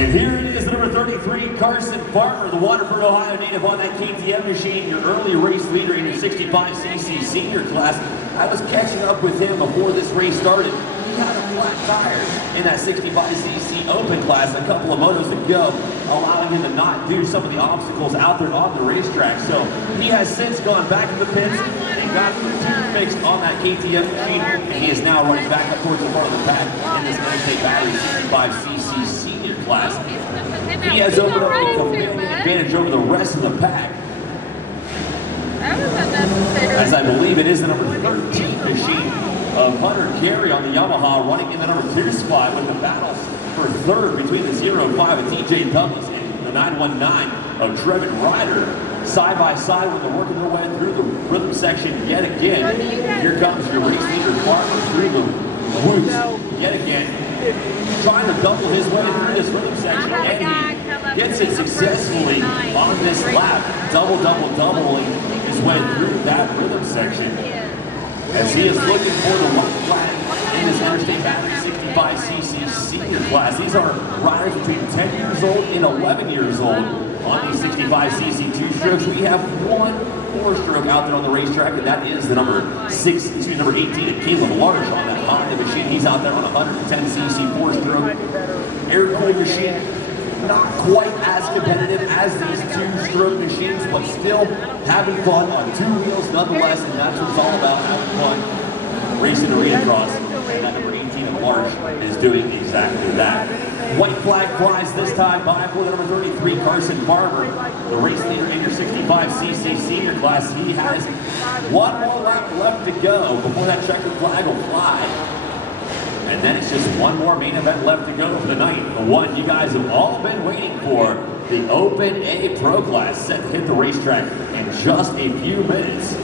And here it is, the number 33, Carson Farmer, the Waterford, Ohio native on that KTM machine, your early race leader in your 65cc senior class. I was catching up with him before this race started. He had a flat tire in that 65cc open class a couple of motos ago, allowing him to not do some of the obstacles out there on the racetrack. So he has since gone back to the pits and got the tune fixed on that KTM machine, and he is now running back up towards the front of the pack in this Interstate Battery 65cc senior class. He has opened up a competitive advantage over the rest of the pack, as I believe it is the number 13 machine of Hunter Carey on the Yamaha, running in the number 2 spot with the battles for third between the 0-5 of TJ Douglas and the 919 of Trevin Ryder. Side by side when they're working their way through the rhythm section yet again. Here comes your race leader Farmer through the woods yet again, trying to double his way through this rhythm section, and he gets it successfully on this lap, doubling his way through that rhythm section, as he is looking for the white flag in this Interstate Battery 65cc senior class. These are riders between 10 years old and 11 years old. On these 65cc two-strokes, we have one four-stroke out there on the racetrack, and that is the number 18 of Caleb Large on that Honda machine. He's out there on a 110cc four-stroke air-cooled machine. Not quite as competitive as these two-stroke machines, but still having fun on two wheels nonetheless, and that's what it's all about, having fun racing Arenacross. And that number 18 of Large is doing exactly that. White flag flies this time by for the number 33, Carson Farmer, the race leader in your 65cc senior class. He has one more lap left to go before that checkered flag will fly. And then it's just one more main event left to go for the night. The one you guys have all been waiting for, the Open A Pro Class, set to hit the racetrack in just a few minutes.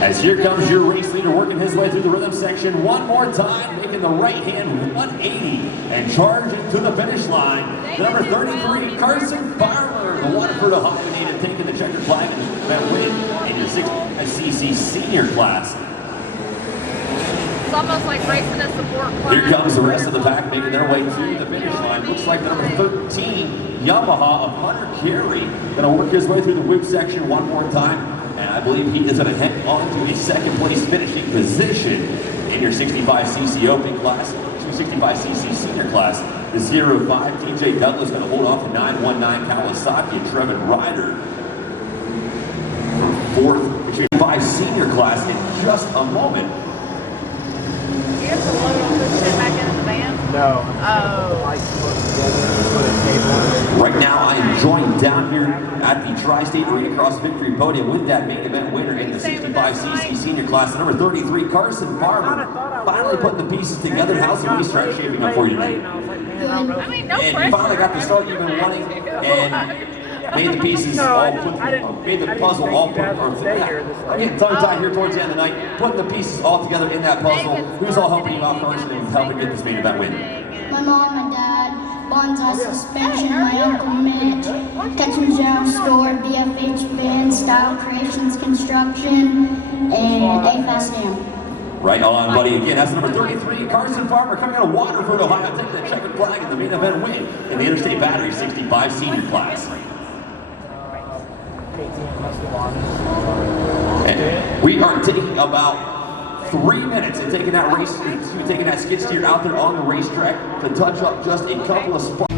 As here comes your race leader working his way through the rhythm section one more time, making the right hand 180 and charging to the finish line. The number 33, Carson Farmer, the Waterford, Ohio native, taking the checkered flag and that win in your 60cc senior class. It's almost like racing a support class. Here comes the rest of the pack making their way to the finish line. Looks like the number 13, Yamaha of Hunter Carey, going to work his way through the whip section one more time. And I believe he is going to head on to a second place finishing position in your 65cc open class, 65cc senior class. The 0-5 TJ Douglas going to hold off the 919 Kawasaki and Trevin Ryder for fourth 65 senior class in just a moment. Do you have to load all this shit back into the van? No. Oh. Right now, I am joined down here at the Tri-State Arenacross Victory Podium with that main event winner in the 65cc senior class, the number 33, Carson Farmer. Finally putting the pieces together. How's the racetrack shaping up for you today? I mean, no And you finally got the start you've been wanting, and made the pieces all put, made the puzzle all put, I'm getting tongue-tied here towards the end of the night, putting the pieces all together in that puzzle. Who's all helping you out, Carson, and helping get this main event win? My mom, my dad, Bonsai Suspension, my Uncle Mitch, Catching Zone Store, BFH Band, Style Creations Construction, and AFASM. Right on, buddy. Again, that's number 33, Carson Farmer, coming out of Waterford, Ohio, taking the checkered flag in the main event win in the Interstate Battery 65 senior class. And we are taking about 3 minutes and taking that skid steer out there on the racetrack to touch up just a couple of spots.